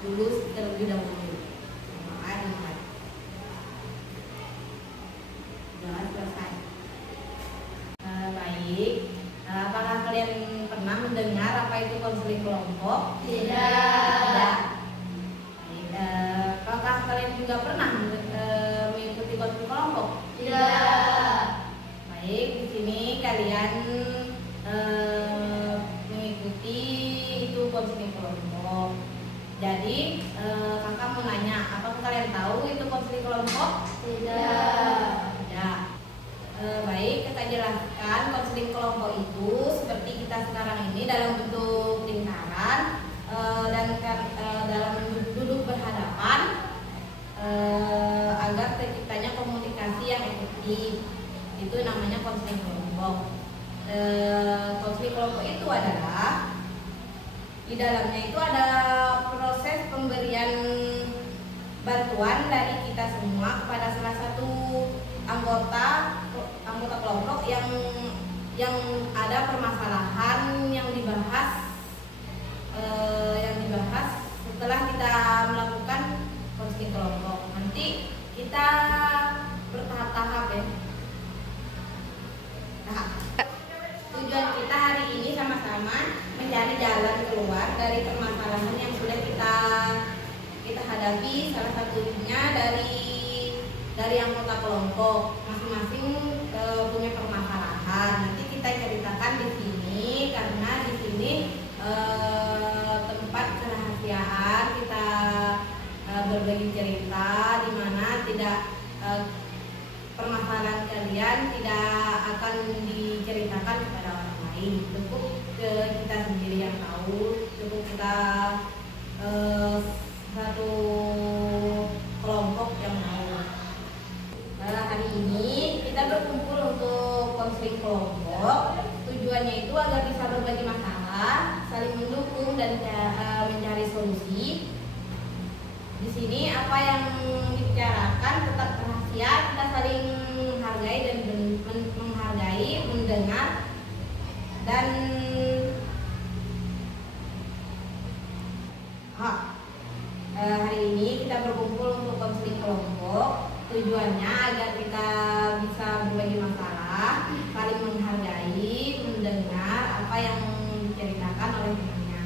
dulu terlebih dahulu. Jangan selesai. Baik. Apakah kalian pernah mendengar apa itu konseling kelompok? Tidak. Baik. Apakah kalian juga pernah mengikuti konseling kelompok? Tidak. Baik, di sini kalian mengikuti itu konseling kelompok. Jadi kakak mau nanya, apakah kalian tahu itu konseling kelompok? Tidak. Tidak. Baik, kita jelaskan konseling kelompok itu seperti kita sekarang ini dalam bentuk lingkaran dan dalam duduk berhadapan agar terciptanya komunikasi yang efektif. Itu namanya konseling kelompok. Konseling kelompok itu adalah di dalamnya itu ada proses pemberian bantuan dari kita semua kepada salah satu anggota kelompok yang ada permasalahan yang dibahas setelah kita melakukan konseling kelompok. Nanti kita bertahap-tahap ya. Tujuan kita hari ini sama-sama mencari jalan keluar dari permasalahan yang sudah kita hadapi. Salah satunya dari anggota kelompok masing-masing punya permasalahan. Nanti kita ceritakan di sini karena di sini tempat kerahasiaan kita berbagi cerita di mana tidak permasalahan kalian tidak akan diceritakan kepada orang lain. Cukup kita sendiri yang tahu, cukup kita satu kelompok yang tahu. Hari ini kita berkumpul untuk konseling kelompok. Tujuannya itu agar bisa berbagi masalah, saling mendukung dan mencari solusi. Di sini apa yang dibicarakan tetap rahasia, kita saling menghargai dan mendengar dan hari ini kita berkumpul untuk konseling kelompok. Tujuannya agar kita bisa berbagi masalah, saling menghargai, mendengar apa yang diceritakan oleh temannya.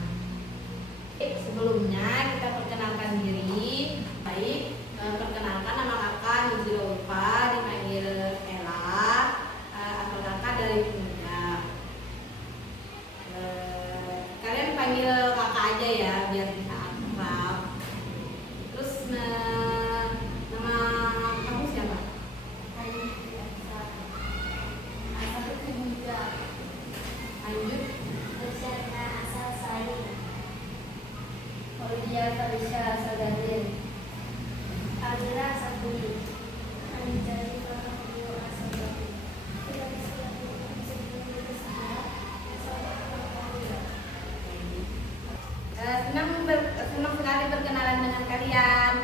Sebelumnya kita perkenalkan diri. Baik, perkenalkan nama kakak Nuzulfa, dipanggil Ella, atau kakak dari Bunda. Kalian panggil kakak aja ya biar bisa akrab. Terus nama kamu siapa? Lanjut. Aulia Farisha Sadarin, Adira Sabuni, Anjali Fahmu Asabati. Senang sekali berkenalan dengan kalian.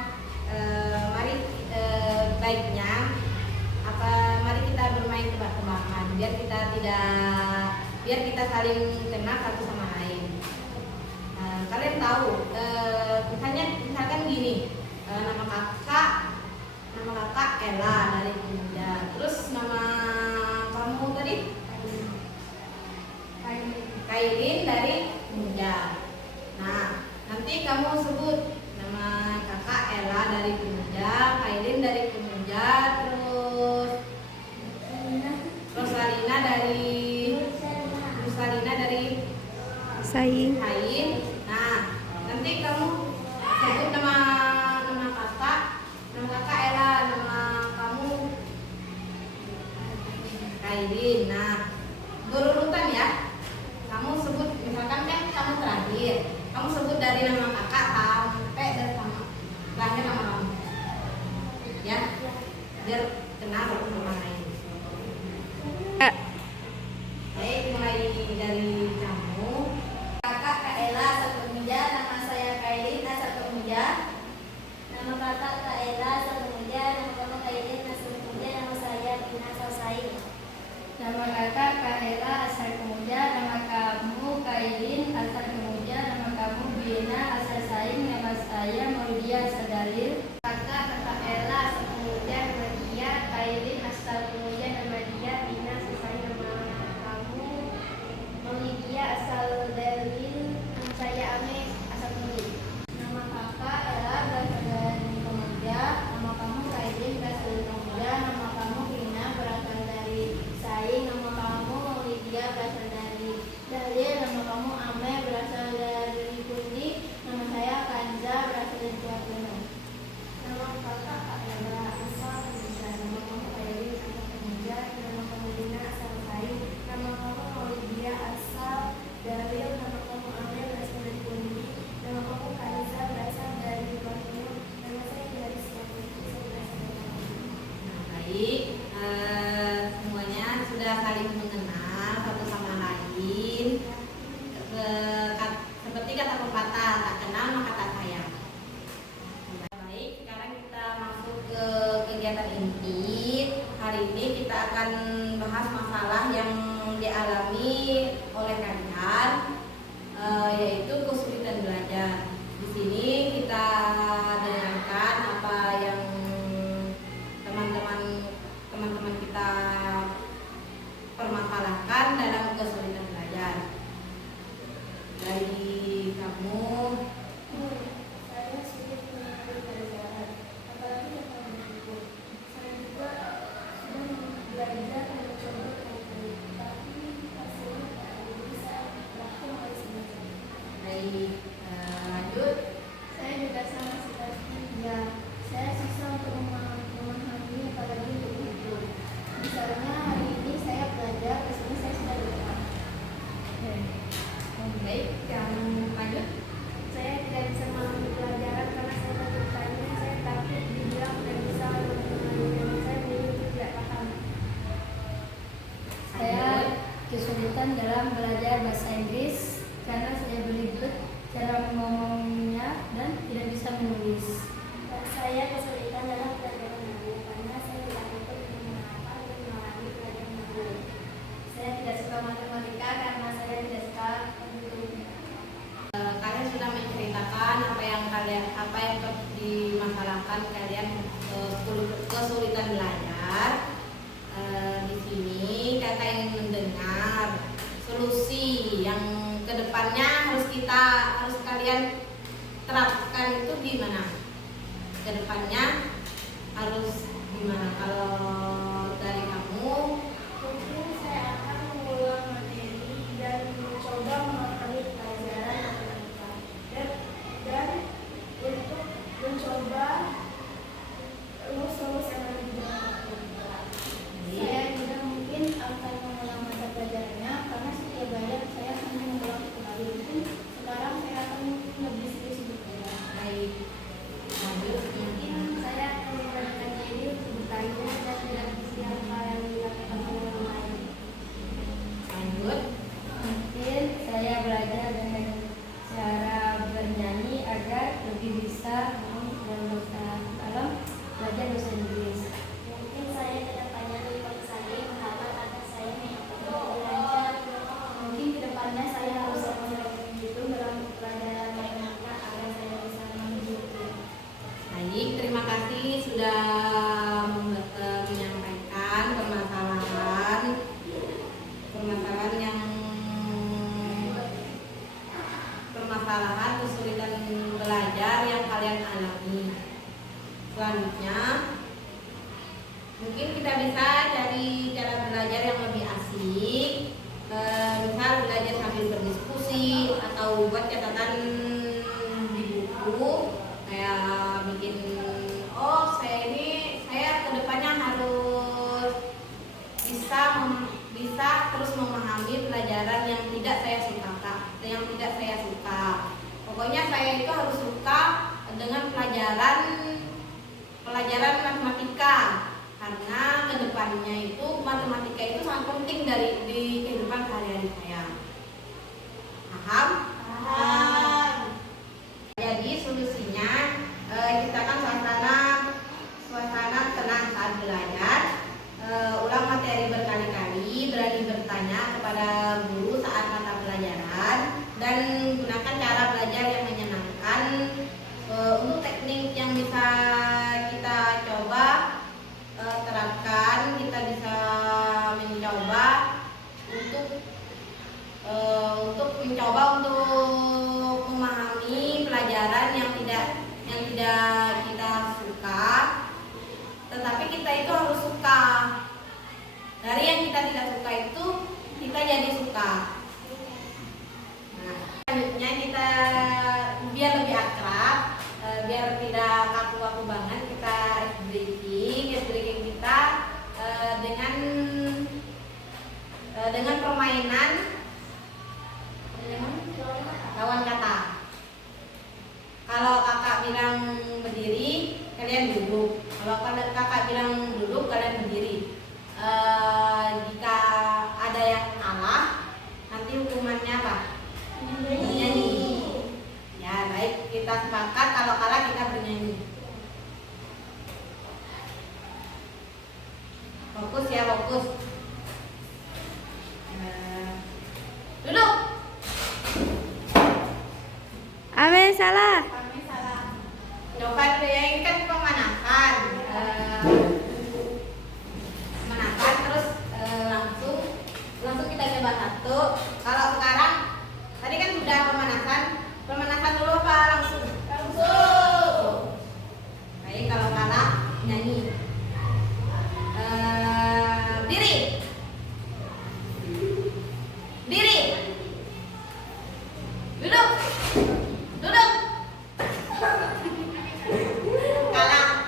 Mari baiknya mari kita bermain tebak-tebakan biar kita saling kenal satu sama lain. Kalian tahu misalkan gini, nama kakak Ella dari Bunda. Terus nama kamu tadi Kailin dari Bunda. Nah, nanti kamu sebut nama kakak Ella dari Bunda, Kailin dari Bunda, terus Rosalina dari Saing. Nah, nanti kamu sebut nama kakak Ella, nama kamu Kailin. Nah, berurutan ya. Kamu sebut, misalkan kan kamu terakhir, kamu sebut dari nama kakak sampai dari terakhir nama kamu, ya, biar kenal sama lain. Baik, mulai dari kamu. Kakak Kak Ella, akan bahas masalah yang dialami oleh kalian, yaitu kesulitan belajar. Di sini kita dengarkan apa yang teman-teman kita permasalahkan dalam kesulitan belajar. Dari kamu, Saya sulit mengerti pelajaran, apalagi dalam buku. Saya juga sudah belajar mencoba mengikuti, tapi hasilnya tak bisa langsung oleh semacam. baik, lanjut. Saya juga sama seperti dia. Saya susah untuk memahami apalagi untuk buku. Misalnya hari ini saya belajar, besoknya saya sudah lupa. Baik, yang lanjut. Saya tidak bisa memahami pelajaran karena saya takut tanya, saya takut dibilang tidak bisa memahami, saya menjadi tidak paham. Saya kesulitan dalam belajar bahasa Inggris karena saya belibet cara ngomongnya dan tidak bisa menulis. Saya kesulitan dalam pelajaran nahu karena saya tidak dapat menghafal dan memahami pelajaran nahu. Saya tidak suka matematika karena saya tidak suka menghitung. Kalian sudah menceritakan apa yang dimasalahkan kalian, kesulitan belajar. Di sini kakak ingin mendengar solusi yang kedepannya harus kalian terapkan itu gimana? Kedepannya harus gimana? Kalau dari kamu, Mungkin saya akan mengulang materi dan mencoba memahami pelajaran matematika dan untuk mencoba rumus-rumus yang ada di dalam matematika. Saya juga mungkin akan mengulang mata pelajarannya karena setiap belajar saya akan mengulang kembali. Mungkin sekarang saya akan lebih serius belajar. baik, lanjut. Mungkin saya akan memberanikan diri untuk bertanya dan tidak bisa apa yang dilakukan oleh orang lain. Lanjut. Mungkin saya belajar dengan cara bernyanyi agar lebih bisa dalam belajar bahasa Inggris. Mungkin saya kedepannya lebih konsentrasi menghafal agar saya belajar. Mungkin kedepannya saya harus menghitung dalam pelajaran matematika agar saya bisa menghitung. Baik, terima kasih sudah menyampaikan permasalahan kesulitan belajar yang kalian alami. Selanjutnya, mungkin kita bisa cari cara belajar yang lebih asik. Misal belajar sambil berdiskusi atau buat catatan di buku, kayak bikin, oh saya kedepannya harus bisa terus memahami pelajaran yang tidak saya suka. Pokoknya saya itu harus suka dengan pelajaran matematika, karena kedepannya itu matematika itu sangat penting di kehidupan sehari-hari saya. Paham? Paham. Jadi solusinya, ciptakan suasana tenang saat belajar. Ulang materi berkali-kali, berani bertanya kepada guru saat mata pelajaran, dan gunakan cara belajar yang menyenangkan. Untuk teknik yang bisa kita coba terapkan, kita bisa mencoba untuk memahami pelajaran yang tidak kita suka, tetapi kita itu harus suka. Dari yang kita tidak suka itu kita jadi suka. Nah, selanjutnya kita biar lebih akrab, biar tidak kaku-kaku banget, kita ice breaking kita dengan permainan lawan kata. Kalau kakak bilang berdiri, kalian duduk. Kalau kakak bilang duduk, kalian berdiri. Jika ada yang kalah, nanti hukumannya apa? Bernyanyi. Ya, baik, kita sepakat kalau kalah kita bernyanyi. Fokus ya, fokus. salah. Kami salah. Coba deh, ini kan pemanasan. Pemanasan terus langsung kita coba satu. Kalau sekarang tadi kan sudah pemanasan dulu apa langsung? Langsung. Baik, kalau kalah nyanyi. Diri. Diri. Duduk. Duduk. Kalah.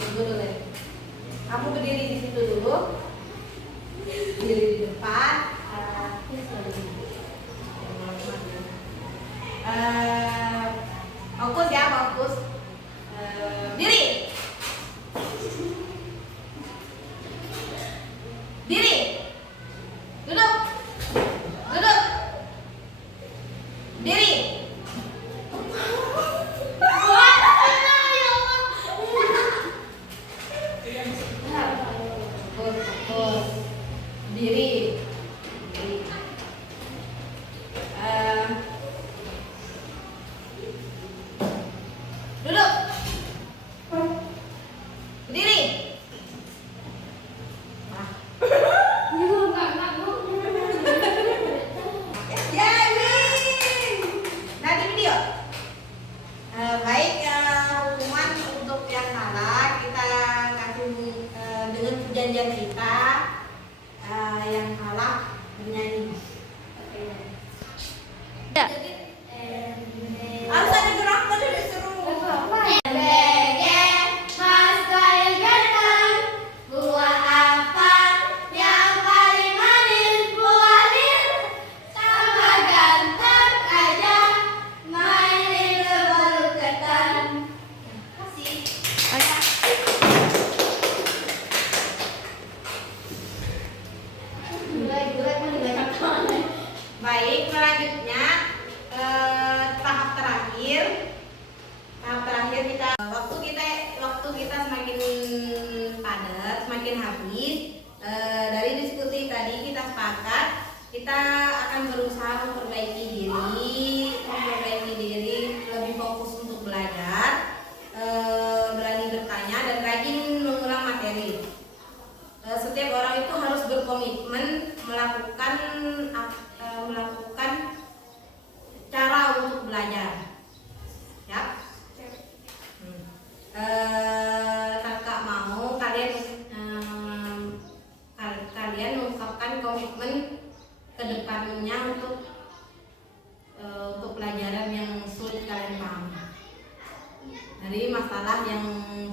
Tunggu dulu ya. Kamu berdiri di situ dulu. Diri di depan. Fokus ya, fokus. Diri. Diri. Duduk. Duduk. Diri. Fokus. Diri. Diri. Duduk. Berdiri. Nanti video. Baik, hukuman untuk yang salah kita kasih dengan perjanjian kita, yang salah bernyanyi. Ya. Harus ada gerakan dari seru. Buah apa yang paling manis? Buah lir. Sama ganteng aja, mainin baru ketan. Kasih. Baik, selanjutnya tahap terakhir. Tahap terakhir kita waktu kita semakin padat, semakin habis. Dari diskusi tadi kita sepakat kita akan berusaha memperbaiki diri, lebih fokus untuk belajar, berani bertanya dan rajin mengulang materi. Setiap orang itu harus berkomitmen melakukan cara untuk belajar. Ya. Kakak mau kalian mengungkapkan komitmen kedepannya untuk pelajaran yang sulit kalian pahami dari masalah yang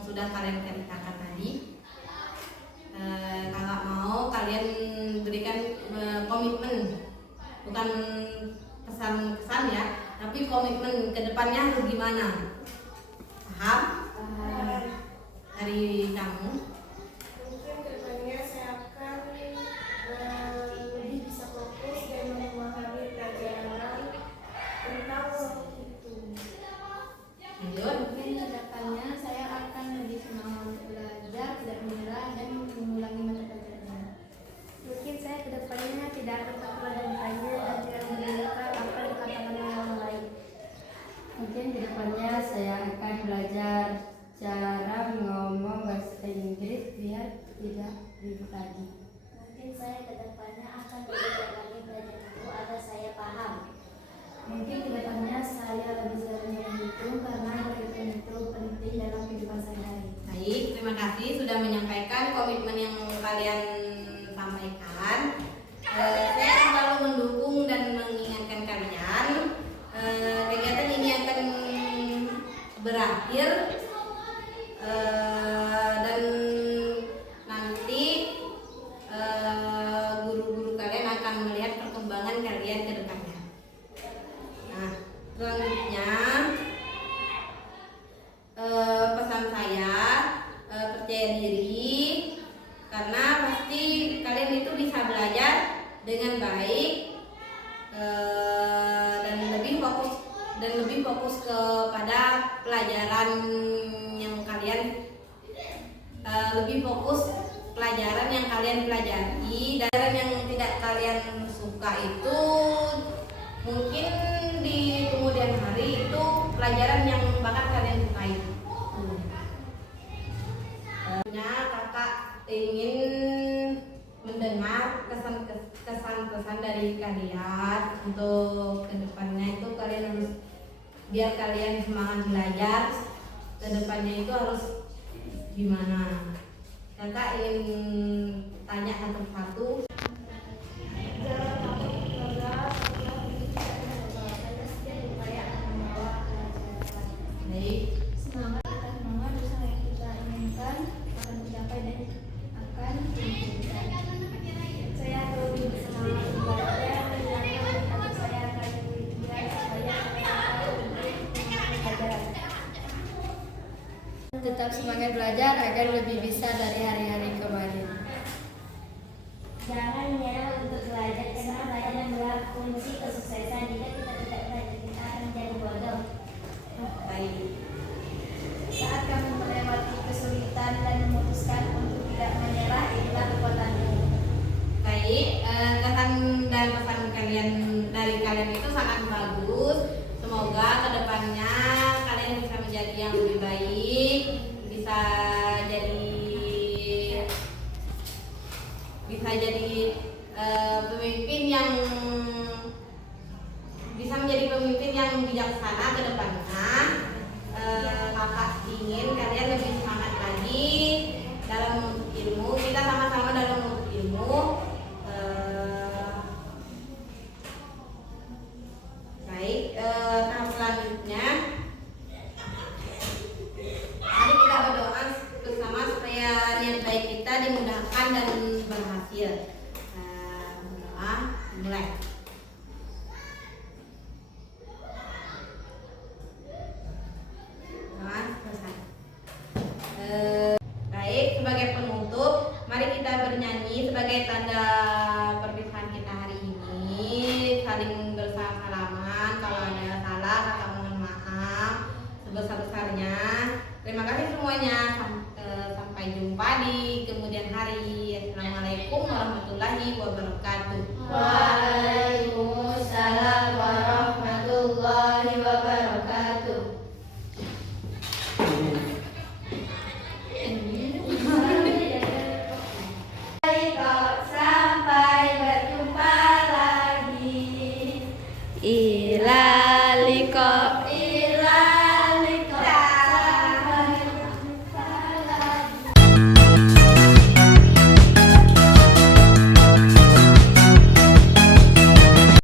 sudah kalian ceritakan tadi. Kakak mau kalian berikan komitmen, bukan pesan-pesan ya, tapi komitmen ke depannya harus gimana. Paham? Dari kamu? Mungkin kedepannya saya akan lebih bisa fokus dan memahami pelajaran tentang waktu itu. Lanjut. Mungkin kedepannya saya akan lebih semangat untuk belajar, tidak menyerah dan mengulangi mata pelajaran. Mungkin saya kedepannya tidak akan takut pada bertanya dan tidak mendengarkan apa yang dikatakan orang lain. Mungkin kedepannya saya akan belajar cara ngomong bahasa Inggris biar tidak ribet lagi. Mungkin saya kedepannya akan belajar lagi pelajaran itu agar saya paham. Mungkin kedepannya saya lebih sering menghitung karena berhitung itu penting dalam kehidupan sehari-hari. Baik, terima kasih sudah menyampaikan komitmen yang kalian sampaikan. Saya selalu mendukung dan mengingatkan kalian. Kegiatan ini akan berakhir dan nanti guru-guru kalian akan melihat perkembangan kalian ke depannya. Nah, selanjutnya pesan saya, percaya diri karena pasti kalian itu bisa belajar dengan baik dan lebih fokus kepada pelajaran yang kalian pelajaran yang kalian pelajari dan yang tidak kalian suka itu mungkin di kemudian hari itu pelajaran yang bakal kalian sukai. Kakak ingin mendengar kesan-pesan dari kalian untuk kedepannya itu kalian harus, biar kalian semangat belajar, kedepannya itu harus gimana. Kakak ingin tanya satu-satu. Jangan takut gagal setelah berbicara karena setiap upaya akan membawa pelajaran. Baik. Semangat kita semangat, usaha yang kita inginkan akan tercapai dan akan diwujudkan. Saya lebih bersemangat belajar, menjalankan atau saya akan berikhtiar supaya saya tahu lebih mengenai pelajaran. Tetap semangat belajar agar lebih bisa dari hari-hari kemarin. Jangan menyerah untuk belajar karena belajar adalah kunci kesuksesan. Jika kita tidak belajar, kita akan menjadi bodoh. Baik. Saat kamu melewati kesulitan dan memutuskan untuk tidak menyerah, inilah kekuatanmu. Baik, kesan dan pesan kalian dari kalian itu sangat bagus. Semoga kedepannya kalian bisa menjadi yang lebih baik, bisa jadi pemimpin yang bisa menjadi pemimpin yang bijaksana ke depannya. Kakak ingin kalian lebih semangat lagi dalam menuntut ilmu. Kita sama-sama dalam menuntut ilmu. Baik, tahap selanjutnya mari kita berdoa bersama supaya niat baik kita dimudahkan dan berhasil. Berdoa, mulai. Selesai. Baik, sebagai penutup, mari kita bernyanyi sebagai tanda perpisahan kita hari ini, saling bersalaman. Kalau ada salah, kakak mohon maaf sebesar-besarnya. Terima kasih semuanya. Sampai jumpa di kemudian hari. Assalamualaikum warahmatullahi wabarakatuh. Waalaikumsalam warahmatullahi wabarakatuh. Sampai berjumpa lagi. Ila